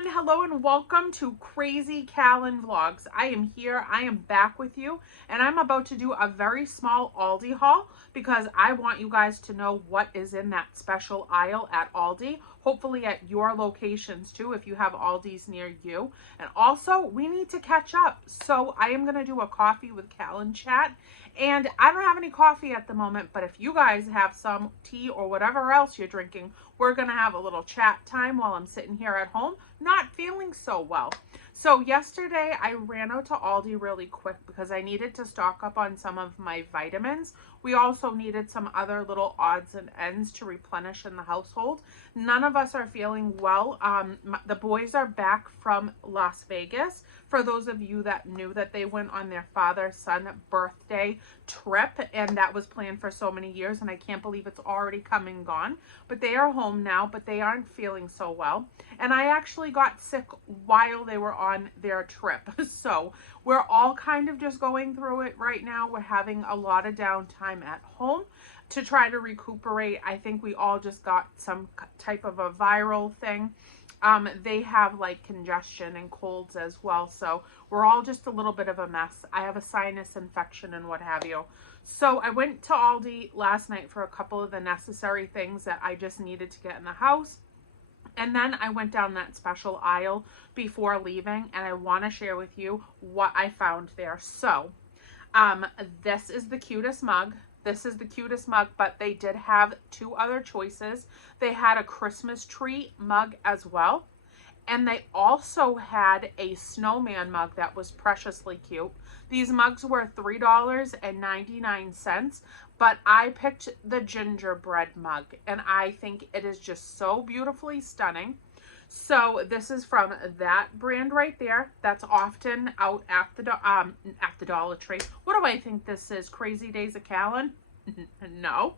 everyone, hello and welcome to Crazy Kalyn Vlogs. I am here, I am back with you, and I'm about to do a very small Aldi haul because I want you guys to know what is in that special aisle at Aldi. Hopefully at your locations too, if you have Aldis near you. And also, we need to catch up. So I am going to do a coffee with Kalyn chat. And I don't have any coffee at the moment, but if you guys have some tea or whatever else you're drinking, we're going to have a little chat time while I'm sitting here at home, not feeling so well. So yesterday I ran out to Aldi really quick because I needed to stock up on some of my vitamins. We also needed some other little odds and ends to replenish in the household. None of us are feeling well. The boys are back from Las Vegas. For those of you that knew that they went on their father-son birthday trip, and that was planned for so many years, and I can't believe it's already come and gone. But they are home now, but they aren't feeling so well. And I actually got sick while they were on their trip. So we're all kind of just going through it right now. We're having a lot of downtime at home to try to recuperate. I think we all just got some type of a viral thing. They have like congestion and colds as well. So we're all just a little bit of a mess. I have a sinus infection and what have you. So I went to Aldi last night for a couple of the necessary things that I just needed to get in the house. And then I went down that special aisle before leaving, and I want to share with you what I found there. So, this is the cutest mug. This is the cutest mug, but they did have two other choices. They had a Christmas tree mug as well. And they also had a snowman mug that was preciously cute. These mugs were $3.99, but I picked the gingerbread mug, and I think it is just so beautifully stunning. So this is from that brand right there. That's often out at the Dollar Tree. What do I think this is? Crazy Days of Kalyn? No.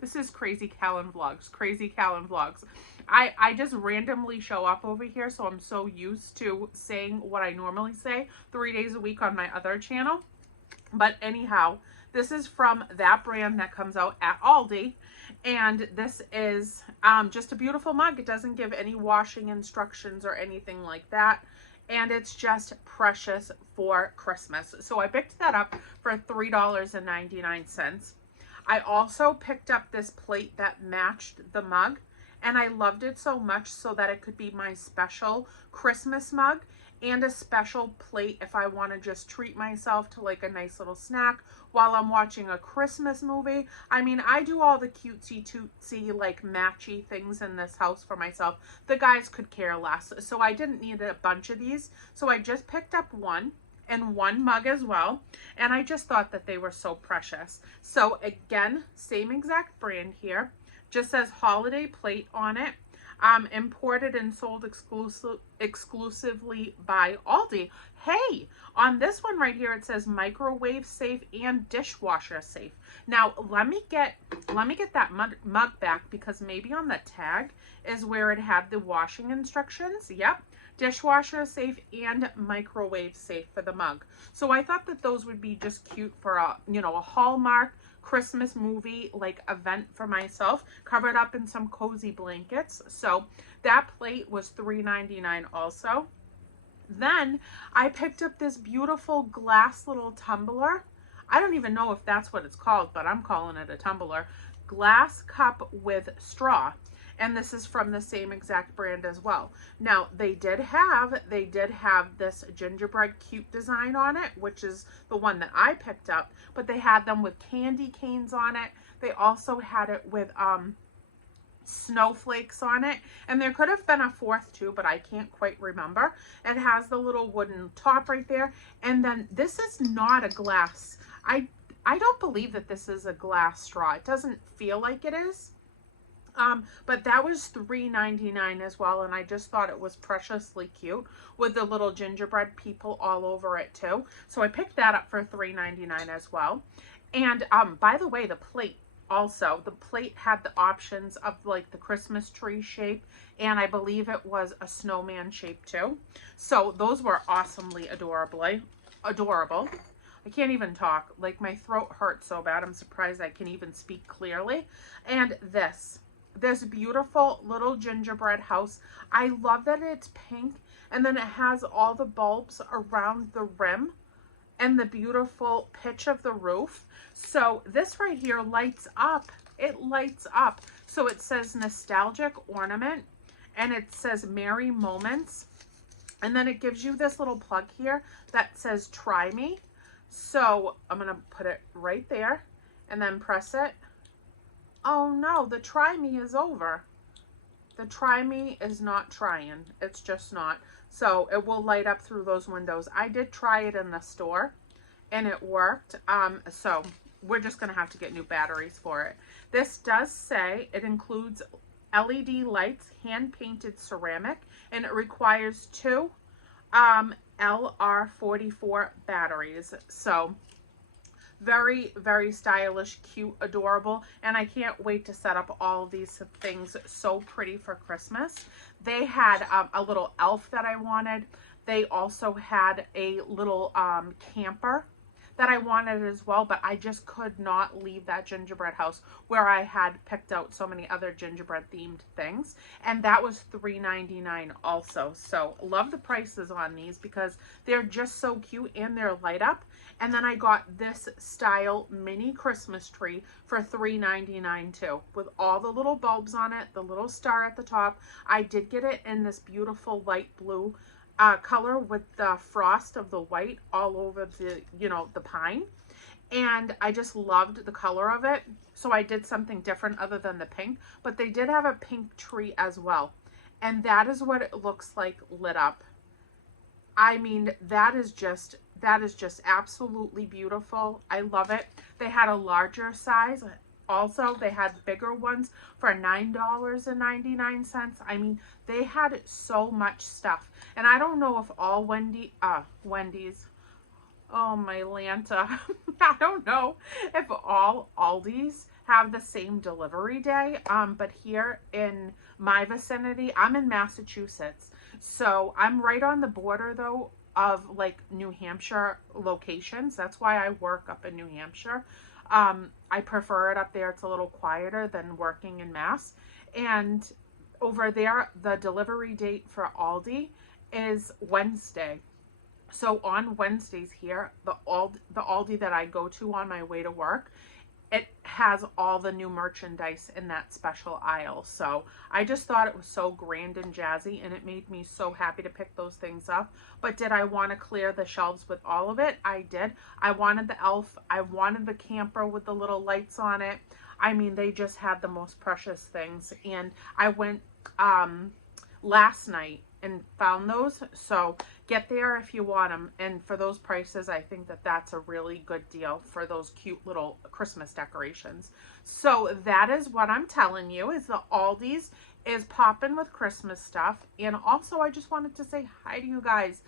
This is Crazy Kalyn Vlogs. Crazy Kalyn Vlogs. I just randomly show up over here, so I'm so used to saying what I normally say 3 days a week on my other channel. But anyhow, this is from that brand that comes out at Aldi. And this is just a beautiful mug. It doesn't give any washing instructions or anything like that. And it's just precious for Christmas. So I picked that up for $3.99. I also picked up this plate that matched the mug. And I loved it so much so that it could be my special Christmas mug and a special plate if I want to just treat myself to like a nice little snack while I'm watching a Christmas movie. I mean, I do all the cutesy tootsy like matchy things in this house for myself. The guys could care less. So I didn't need a bunch of these. So I just picked up one and one mug as well. And I just thought that they were so precious. So again, same exact brand here. Just says holiday plate on it. Imported and sold exclusively by Aldi. Hey, on this one right here, it says microwave safe and dishwasher safe. Now, let me get that mug back because maybe on the tag is where it had the washing instructions. Yep. Dishwasher safe and microwave safe for the mug. So I thought that those would be just cute for a Hallmark Christmas movie like event for myself, covered up in some cozy blankets. So that plate was $3.99 also. Then I picked up this beautiful glass little tumbler. I don't even know if that's what it's called, but I'm calling it a tumbler. Glass cup with straw. And this is from the same exact brand as well. Now, they did have this gingerbread cute design on it, which is the one that I picked up, but they had them with candy canes on it. They also had it with snowflakes on it, and there could have been a fourth too, but I can't quite remember. It has the little wooden top right there, and then this is not a glass. I don't believe that this is a glass straw. It doesn't feel like it is. But that was $3.99 as well, and I just thought it was preciously cute with the little gingerbread people all over it too. So I picked that up for $3.99 as well. And by the way, the plate also, the plate had the options of like the Christmas tree shape, and I believe it was a snowman shape too. So those were awesomely adorable. I can't even talk. Like, my throat hurts so bad. I'm surprised I can even speak clearly. And this this beautiful little gingerbread house. I love that it's pink, and then it has all the bulbs around the rim and the beautiful pitch of the roof. So this right here lights up. It lights up. So it says nostalgic ornament, and it says merry moments. And then it gives you this little plug here that says try me. So I'm going to put it right there and then press it. Oh no, the try me is over. The try me is not trying. It's just not. So it will light up through those windows. I did try it in the store and it worked. So we're just going to have to get new batteries for it. This does say it includes LED lights, hand-painted ceramic, and it requires 2 LR44 batteries. So very, very stylish, cute, adorable, and I can't wait to set up all of these things so pretty for Christmas. They had a little elf that I wanted. They also had a little camper that I wanted as well, but I just could not leave that gingerbread house where I had picked out so many other gingerbread themed things, and that was $3.99 also. So love the prices on these because they're just so cute and they're light up. And then I got this style mini Christmas tree for $3.99 too, with all the little bulbs on it, the little star at the top. I did get it in this beautiful light blue color with the frost of the white all over the, the pine. And I just loved the color of it. So I did something different other than the pink, but they did have a pink tree as well. And that is what it looks like lit up. I mean, that is just absolutely beautiful. I love it. They had a larger size. Also, they had bigger ones for $9.99. I mean, they had so much stuff. And I don't know if all Wendy's, oh my Lanta, I don't know if all Aldi's have the same delivery day. But here in my vicinity, I'm in Massachusetts. So I'm right on the border though of like New Hampshire locations. That's why I work up in New Hampshire. I prefer it up there. It's a little quieter than working in Mass. And over there, the delivery date for Aldi is Wednesday. So on Wednesdays here, the Aldi that I go to on my way to work, it has all the new merchandise in that special aisle. So I just thought it was so grand and jazzy, and it made me so happy to pick those things up. But did I want to clear the shelves with all of it? I did. I wanted the elf. I wanted the camper with the little lights on it. I mean, they just had the most precious things. And I went last night and found those. So get there if you want them. And for those prices, I think that that's a really good deal for those cute little Christmas decorations. So that is what I'm telling you, is the Aldi's is popping with Christmas stuff. And also, I just wanted to say hi to you guys.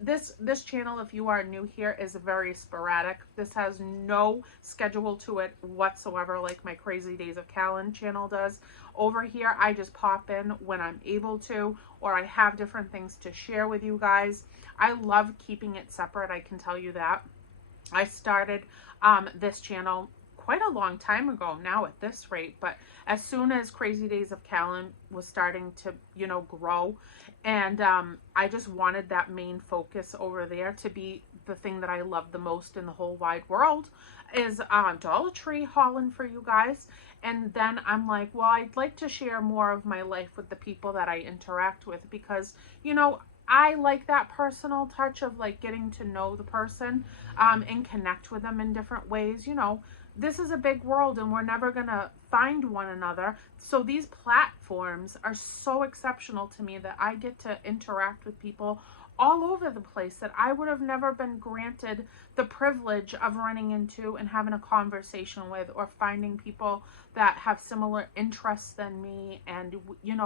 This channel, if you are new here, is very sporadic. This has no schedule to it whatsoever, like my Crazy Days of Kalyn channel does. Over here, I just pop in when I'm able to, or I have different things to share with you guys. I love keeping it separate, I can tell you that. I started this channel quite a long time ago now at this rate, but as soon as Crazy Days of Kalyn was starting to, grow, and I just wanted that main focus over there to be the thing that I love the most in the whole wide world, is Dollar Tree hauling for you guys. And then I'm like, well, I'd like to share more of my life with the people that I interact with, because, I like that personal touch of like getting to know the person and connect with them in different ways. This is a big world and we're never going to find one another. So these platforms are so exceptional to me that I get to interact with people all over the place that I would have never been granted the privilege of running into and having a conversation with, or finding people that have similar interests than me and,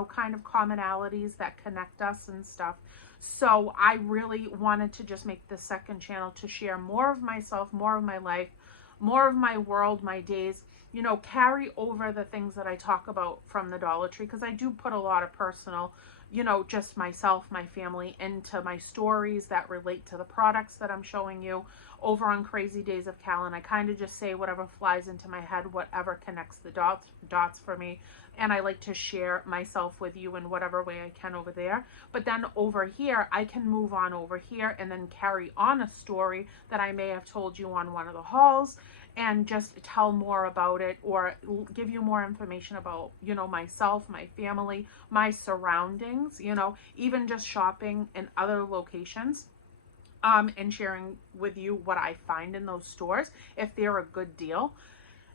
kind of commonalities that connect us and stuff. So I really wanted to just make the second channel to share more of myself, more of my life, more of my world, my days, you know, carry over the things that I talk about from the Dollar Tree, because I do put a lot of personal, you know, just myself, my family, into my stories that relate to the products that I'm showing you. Over on Crazy Days of Kalyn, I kind of just say whatever flies into my head, whatever connects the dots for me. And I like to share myself with you in whatever way I can over there. But then over here, I can move on over here and then carry on a story that I may have told you on one of the hauls, and just tell more about it, or give you more information about, you know, myself, my family, my surroundings, you know, even just shopping in other locations, and sharing with you what I find in those stores if they're a good deal.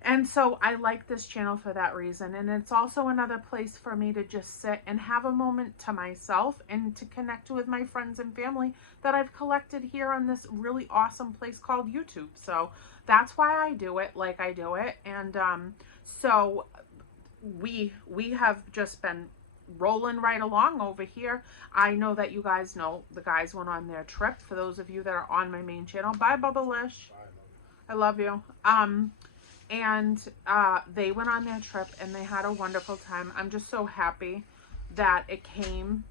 And so I like this channel for that reason. And it's also another place for me to just sit and have a moment to myself and to connect with my friends and family that I've collected here on this really awesome place called YouTube. So that's why I do it like I do it. And so we have just been rolling right along over here. I know that you guys know the guys went on their trip. For those of you that are on my main channel, bye Bubblish. I love you. And they went on their trip and they had a wonderful time. I'm just so happy that it came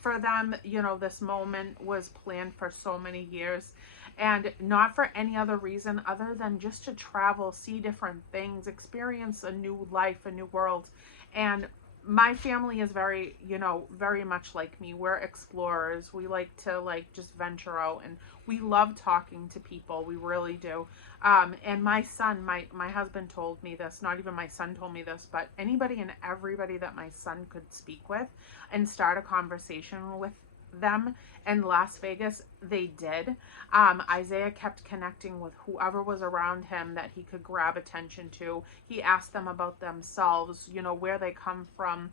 for them. You know, this moment was planned for so many years, and not for any other reason other than just to travel, see different things, experience a new life, a new world. And my family is very, you know, very much like me. We're explorers. We like to just venture out, and we love talking to people. We really do. And my son, my husband told me this, not even my son told me this, but anybody and everybody that my son could speak with and start a conversation with them in Las Vegas, they did. Isaiah kept connecting with whoever was around him that he could grab attention to. He asked them about themselves, you know, where they come from,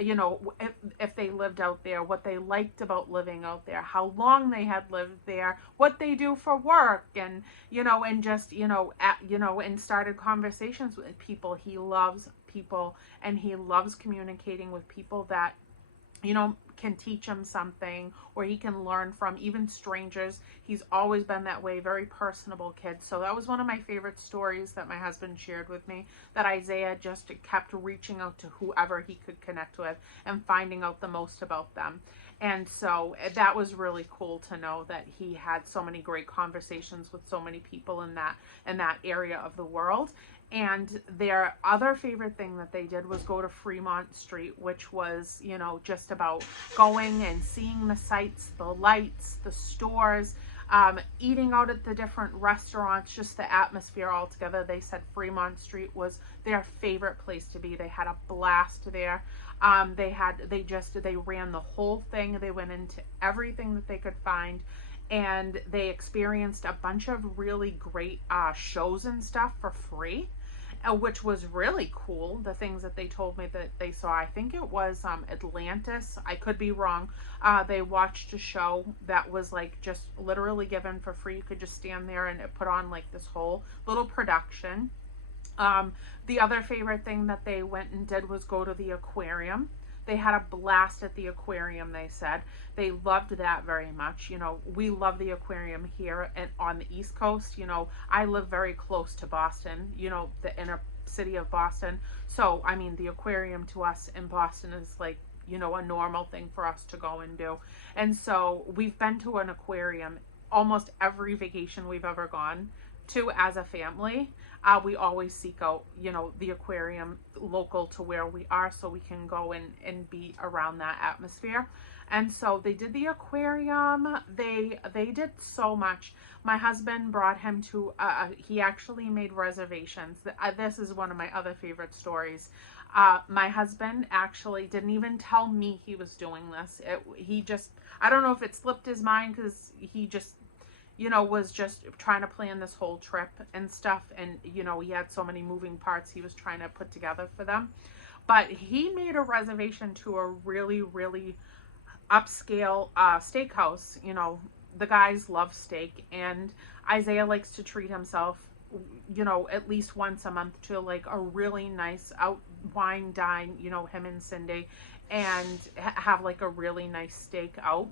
you know, if they lived out there, what they liked about living out there, how long they had lived there, what they do for work, and, you know, and just, you know, and started conversations with people. He loves people, and he loves communicating with people that, you know, can teach him something, or he can learn from, even strangers. He's always been that way, very personable kid. So that was one of my favorite stories that my husband shared with me, that Isaiah just kept reaching out to whoever he could connect with and finding out the most about them. And so that was really cool to know that he had so many great conversations with so many people in that area of the world. And their other favorite thing that they did was go to Fremont Street, which was, you know, just about going and seeing the sights, the lights, the stores, eating out at the different restaurants, just the atmosphere altogether. They said Fremont Street was their favorite place to be. They had a blast there. They ran the whole thing. They went into everything that they could find. And they experienced a bunch of really great shows and stuff for free, which was really cool. The things that they told me that they saw, I think it was Atlantis. I could be wrong. They watched a show that was like just literally given for free. You could just stand there and it put on like this whole little production. The other favorite thing that they went and did was go to the aquarium. They had a blast at the aquarium, they said. They loved that very much. You know, we love the aquarium here and on the East Coast. You know, I live very close to Boston, you know, the inner city of Boston. So, I mean, the aquarium to us in Boston is like, you know, a normal thing for us to go and do. And so we've been to an aquarium almost every vacation we've ever gone to as a family. We always seek out, you know, the aquarium local to where we are, so we can go and be around that atmosphere. And so they did the aquarium. They did so much. My husband brought him to, he actually made reservations. This is one of my other favorite stories. My husband actually didn't even tell me he was doing this. He just, I don't know if it slipped his mind, because he just, you know, was just trying to plan this whole trip and stuff. And, you know, he had so many moving parts he was trying to put together for them. But he made a reservation to a really, really upscale steakhouse. You know, the guys love steak, and Isaiah likes to treat himself, you know, at least once a month to like a really nice out wine dine, you know, him and Cindy, and have like a really nice steak out.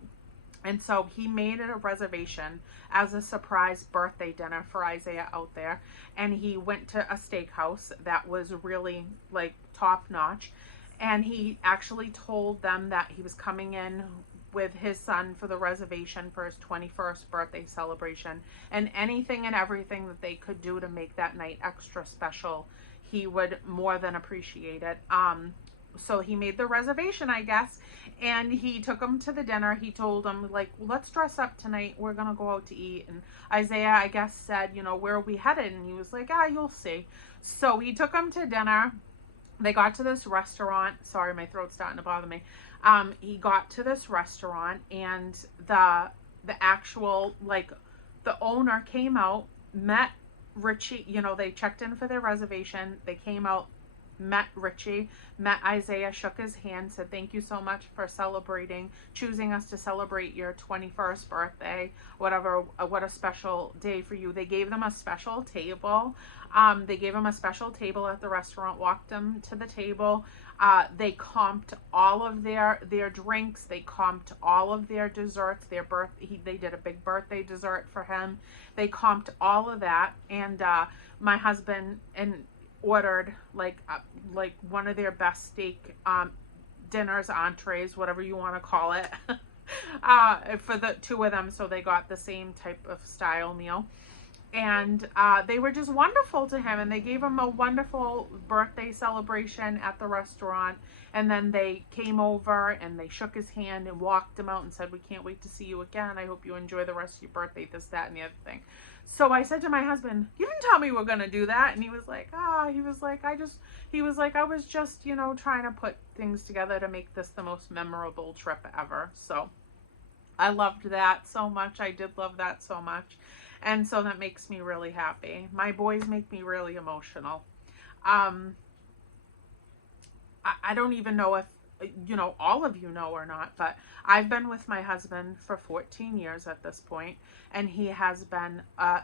And so he made it a reservation as a surprise birthday dinner for Isaiah out there. And he went to a steakhouse that was really like top notch. And he actually told them that he was coming in with his son for the reservation for his 21st birthday celebration. And anything and everything that they could do to make that night extra special, he would more than appreciate it. So he made the reservation, I guess, and he took him to the dinner. He told him, like, let's dress up tonight. We're going to go out to eat. And Isaiah, I guess, said, you know, where are we headed? And he was like, you'll see. So he took him to dinner. They got to this restaurant. Sorry, my throat's starting to bother me. He got to this restaurant, and the actual, like, the owner came out, met Richie. You know, they checked in for their reservation. They came out, met Richie, met Isaiah, shook his hand, said thank you so much for choosing us to celebrate your 21st birthday, whatever, what a special day for you. They gave them a special table. They gave him a special table at the restaurant, walked him to the table. They comped all of their drinks. They comped all of their desserts. They did a big birthday dessert for him. They comped all of that. And my husband ordered like one of their best steak dinners, entrees, whatever you want to call it, for the two of them. So they got the same type of style meal. And they were just wonderful to him, and they gave him a wonderful birthday celebration at the restaurant. And then they came over and they shook his hand and walked him out and said, we can't wait to see you again. I hope you enjoy the rest of your birthday, this, that, and the other thing. So I said to my husband, you didn't tell me we were going to do that. And he was like, I was just, you know, trying to put things together to make this the most memorable trip ever. So I loved that so much. I did love that so much. And so that makes me really happy. My boys make me really emotional. I don't even know if, you know, all of you know or not, but I've been with my husband for 14 years at this point, and he has been a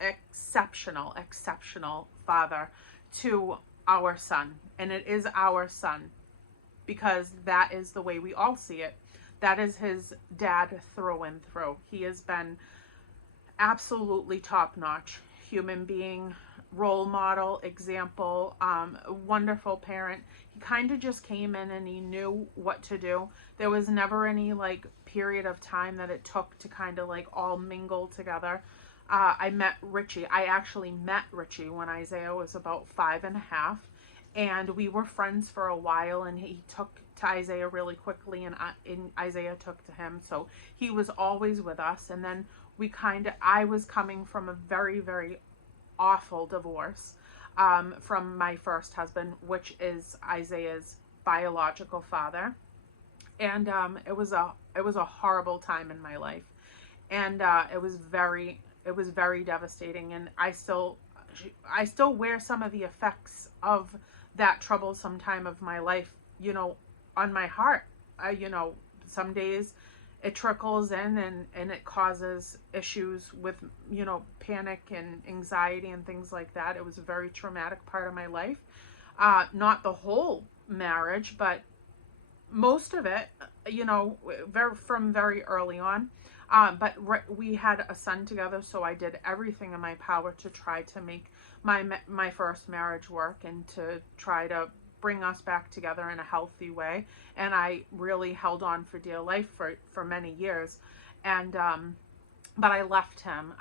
exceptional father to our son. And it is our son because that is the way we all see it. That is his dad through and through. He has been absolutely top-notch human being, role model, example, wonderful parent. He kind of just came in and he knew what to do. There was never any like period of time that it took to kind of like all mingle together. I actually met Richie when Isaiah was about 5.5, and we were friends for a while, and he took to Isaiah really quickly, and Isaiah took to him. So he was always with us. And then I was coming from a very, very awful divorce from my first husband, which is Isaiah's biological father. And it was a horrible time in my life. And it was very devastating. And I still wear some of the effects of that troublesome time of my life, you know, on my heart. You know, some days it trickles in and it causes issues with, you know, panic and anxiety and things like that. It was a very traumatic part of my life. Not the whole marriage, but most of it, you know, from very early on. But we had a son together, so I did everything in my power to try to make my first marriage work and to try to bring us back together in a healthy way. And I really held on for dear life for many years. And but I left him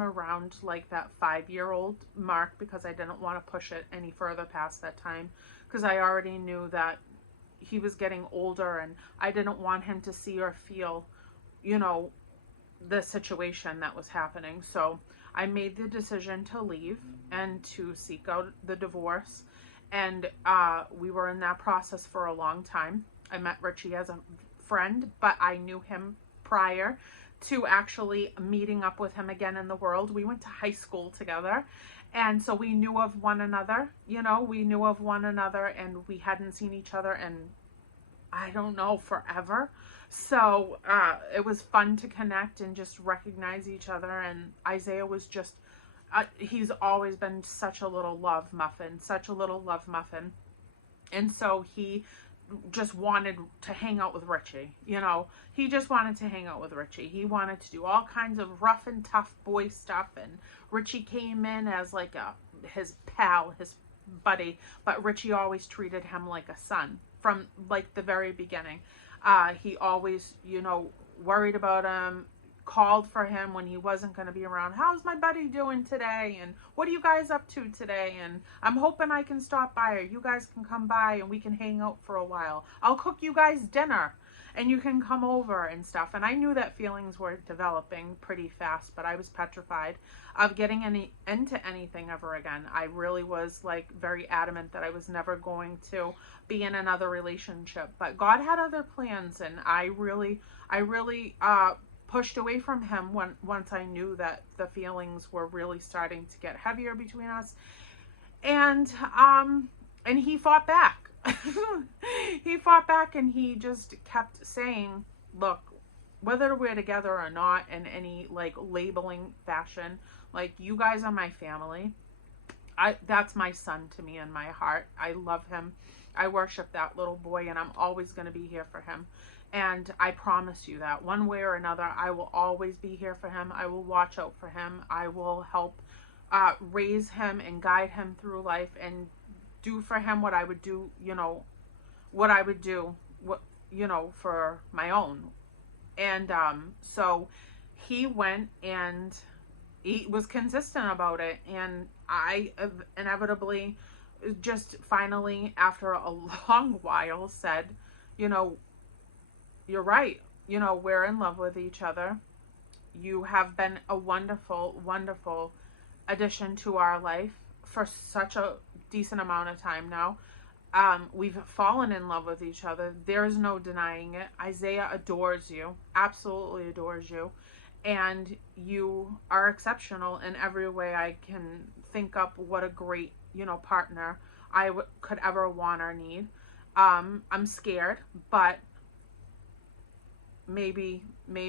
around like that 5-year-old mark because I didn't want to push it any further past that time, because I already knew that he was getting older and I didn't want him to see or feel, you know, the situation that was happening. So I made the decision to leave and to seek out the divorce. And we were in that process for a long time. I met Richie as a friend, but I knew him prior to actually meeting up with him again in the world. We went to high school together. And so we knew of one another, you know, and we hadn't seen each other in, I don't know, forever. So it was fun to connect and just recognize each other. And Isaiah was just, he's always been such a little love muffin. And so he just wanted to hang out with Richie. You know, he just wanted to hang out with Richie. He wanted to do all kinds of rough and tough boy stuff, and Richie came in as like his pal, his buddy, but Richie always treated him like a son from like the very beginning. He always, you know, worried about him, called for him when he wasn't going to be around. How's my buddy doing today? And what are you guys up to today? And I'm hoping I can stop by, or you guys can come by and we can hang out for a while. I'll cook you guys dinner and you can come over and stuff. And I knew that feelings were developing pretty fast, but I was petrified of getting into anything ever again. I really was like very adamant that I was never going to be in another relationship, but God had other plans, and I really pushed away from him once I knew that the feelings were really starting to get heavier between us. And he fought back. He fought back, and he just kept saying, look, whether we're together or not in any like labeling fashion, like, you guys are my family. That's my son to me in my heart. I love him. I worship that little boy, and I'm always going to be here for him. And I promise you that one way or another, I will always be here for him. I will watch out for him. I will help raise him and guide him through life, and do for him what I would do, you know, for my own. And so he went, and he was consistent about it. And I inevitably just finally, after a long while, said, you know, you're right. You know, we're in love with each other. You have been a wonderful, wonderful addition to our life for such a decent amount of time now. We've fallen in love with each other. There's no denying it. Isaiah adores you, absolutely adores you. And you are exceptional in every way I can think up. What a great, you know, partner I could ever want or need. I'm scared, but maybe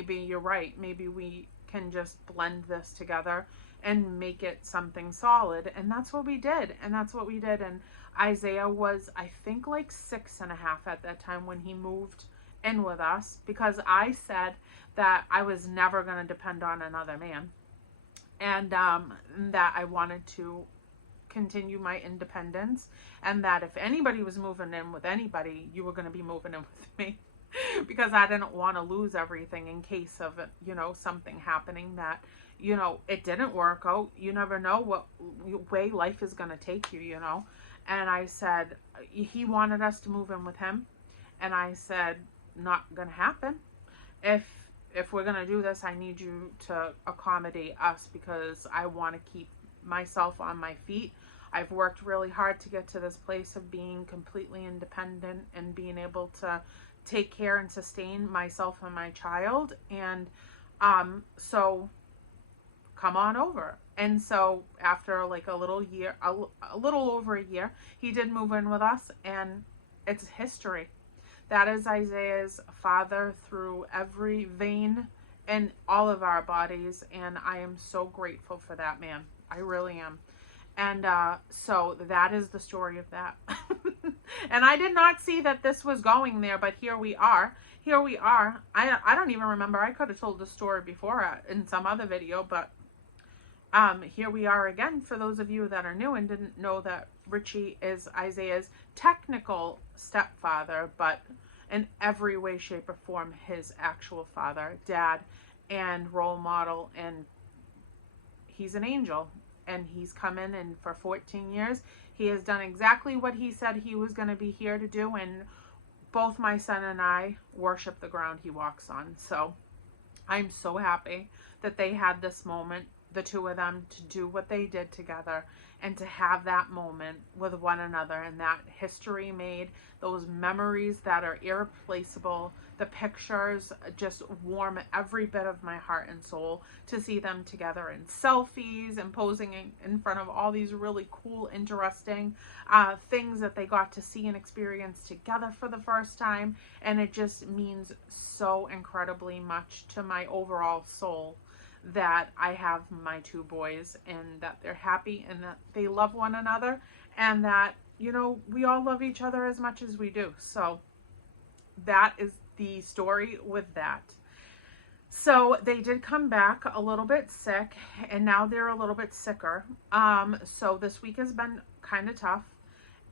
you're right. Maybe we can just blend this together and make it something solid. And that's what we did. And Isaiah was, I think, like 6.5 at that time when he moved in with us, because I said that I was never going to depend on another man, and that I wanted to continue my independence, and that if anybody was moving in with anybody, you were going to be moving in with me. Because I didn't want to lose everything in case of, you know, something happening that, you know, it didn't work out. You never know what way life is going to take you, you know. And I said, he wanted us to move in with him. And I said, not going to happen. If we're going to do this, I need you to accommodate us, because I want to keep myself on my feet. I've worked really hard to get to this place of being completely independent and being able to take care and sustain myself and my child. And so come on over. And so after like a little over a year, he did move in with us, and it's history. That is Isaiah's father through every vein in all of our bodies, and I am so grateful for that man. I really am. And so that is the story of that. And I did not see that this was going there, but here we are. I don't even remember. I could have told the story before in some other video, but here we are again. For those of you that are new and didn't know that Richie is Isaiah's technical stepfather, but in every way, shape, or form, his actual father, dad, and role model, and he's an angel. And he's come in, and for 14 years, he has done exactly what he said he was going to be here to do. And both my son and I worship the ground he walks on. So I'm so happy that they had this moment, the two of them, to do what they did together, and to have that moment with one another, and that history made, those memories that are irreplaceable. The pictures just warm every bit of my heart and soul to see them together in selfies and posing in front of all these really cool, interesting things that they got to see and experience together for the first time. And it just means so incredibly much to my overall soul that I have my two boys, and that they're happy, and that they love one another, and that, you know, we all love each other as much as we do. So that is the story with that. So they did come back a little bit sick, and now they're a little bit sicker. So this week has been kind of tough.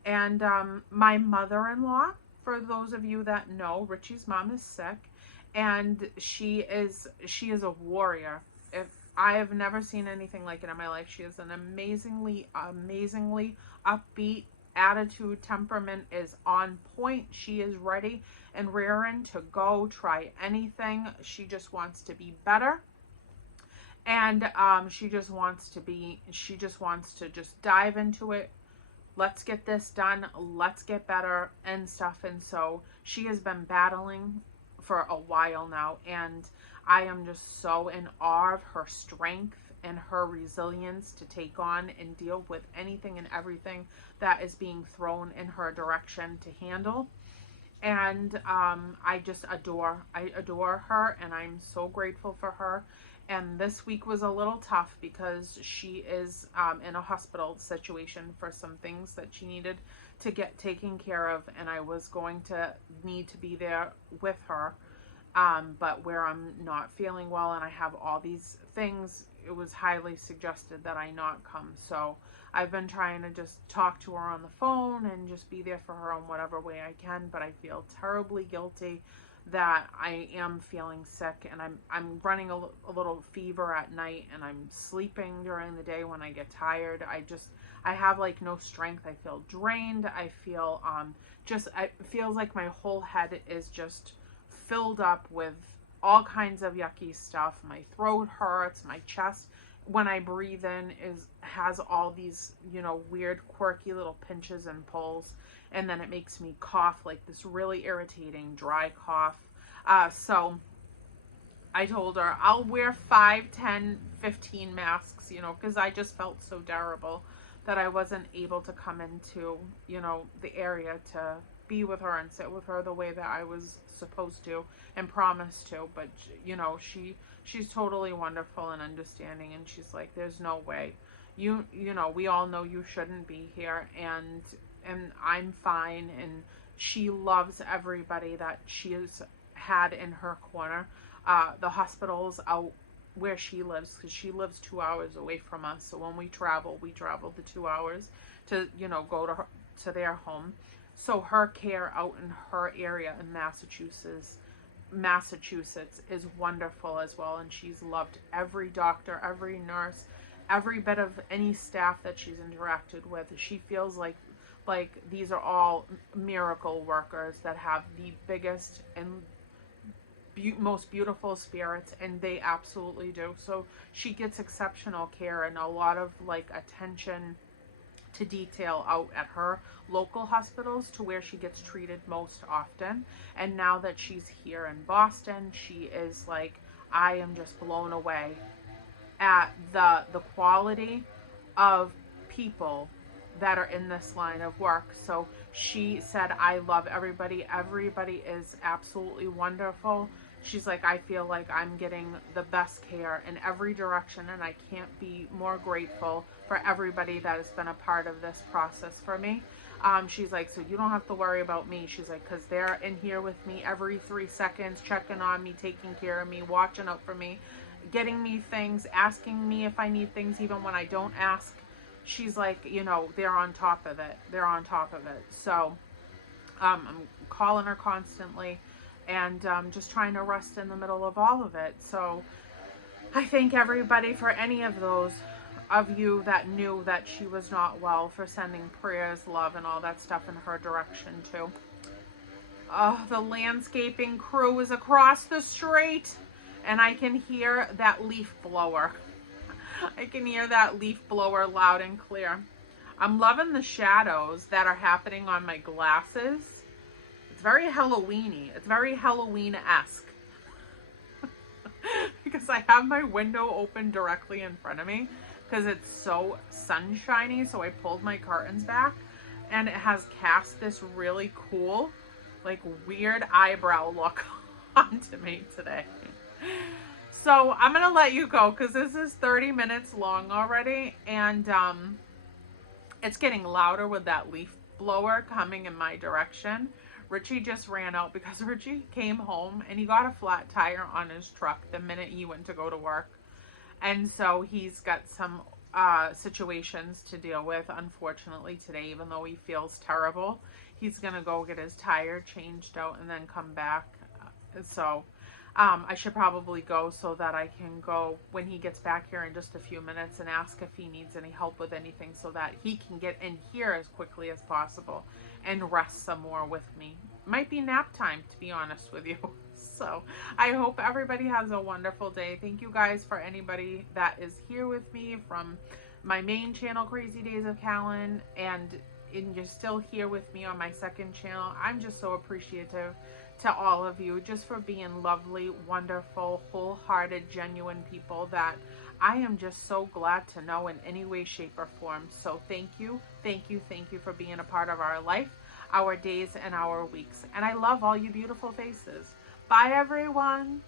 And my mother-in-law, for those of you that know, Richie's mom is sick, and she is a warrior. If I have never seen anything like it in my life. She is an amazingly upbeat attitude. Temperament is on point. She is ready and raring to go, try anything. She just wants to be better. And she just wants to just dive into it. Let's get this done. Let's get better and stuff. And so she has been battling for a while now. And I am just so in awe of her strength and her resilience to take on and deal with anything and everything that is being thrown in her direction to handle. And I adore her, and I'm so grateful for her. And this week was a little tough because she is in a hospital situation for some things that she needed to get taken care of, and I was going to need to be there with her. But where I'm not feeling well and I have all these things, it was highly suggested that I not come. So I've been trying to just talk to her on the phone and just be there for her in whatever way I can, but I feel terribly guilty that I am feeling sick, and I'm running a little fever at night, and I'm sleeping during the day when I get tired. I have like no strength. I feel drained. I feel it feels like my whole head is just filled up with all kinds of yucky stuff. My throat hurts, my chest when I breathe in has all these, weird quirky little pinches and pulls, and then it makes me cough, like this really irritating dry cough. So I told her I'll wear 5, 10, 15 masks, because I just felt so terrible that I wasn't able to come into, the area to be with her and sit with her the way that I was supposed to and promised to. But she's totally wonderful and understanding, and she's like, there's no way, we all know you shouldn't be here, and I'm fine. And she loves everybody that she has had in her corner. The hospital's out where she lives, because she lives 2 hours away from us. So when we travel the 2 hours to go to their home. So her care out in her area in Massachusetts is wonderful as well, and she's loved every doctor, every nurse, every bit of any staff that she's interacted with. She feels like these are all miracle workers that have the biggest and most beautiful spirits, and they absolutely do. So she gets exceptional care and a lot of attention to detail out at her local hospitals, to where she gets treated most often. And now that she's here in Boston, she is like, I am just blown away at the quality of people that are in this line of work. So she said, I love everybody. Everybody is absolutely wonderful. She's like, I feel like I'm getting the best care in every direction, and I can't be more grateful for everybody that has been a part of this process for me. She's like, so you don't have to worry about me. She's like, because they're in here with me every 3 seconds, checking on me, taking care of me, watching out for me, getting me things, asking me if I need things even when I don't ask. She's like, they're on top of it. So I'm calling her constantly, and just trying to rest in the middle of all of it. So I thank everybody, for any of those of you that knew that she was not well, for sending prayers, love, and all that stuff in her direction too. The landscaping crew is across the street, and I can hear that leaf blower. I can hear that leaf blower loud and clear. I'm loving the shadows that are happening on my glasses. It's very Halloween-y. It's very Halloween-esque. Because I have my window open directly in front of me, because it's so sunshiny. So I pulled my curtains back, and it has cast this really cool, weird eyebrow look onto me today. So I'm going to let you go, because this is 30 minutes long already, and it's getting louder with that leaf blower coming in my direction. Richie just ran out because Richie came home and he got a flat tire on his truck the minute he went to go to work. And so he's got some situations to deal with, unfortunately, today, even though he feels terrible. He's going to go get his tire changed out and then come back. So I should probably go so that I can go when he gets back here in just a few minutes and ask if he needs any help with anything so that he can get in here as quickly as possible and rest some more with me. Might be nap time, to be honest with you. So I hope everybody has a wonderful day. Thank you guys for anybody that is here with me from my main channel, Crazy Days of Kalyn, and you're still here with me on my second channel. I'm just so appreciative to all of you just for being lovely, wonderful, wholehearted, genuine people that I am just so glad to know in any way, shape, or form. So thank you, thank you, thank you for being a part of our life, our days, and our weeks. And I love all you beautiful faces. Bye, everyone.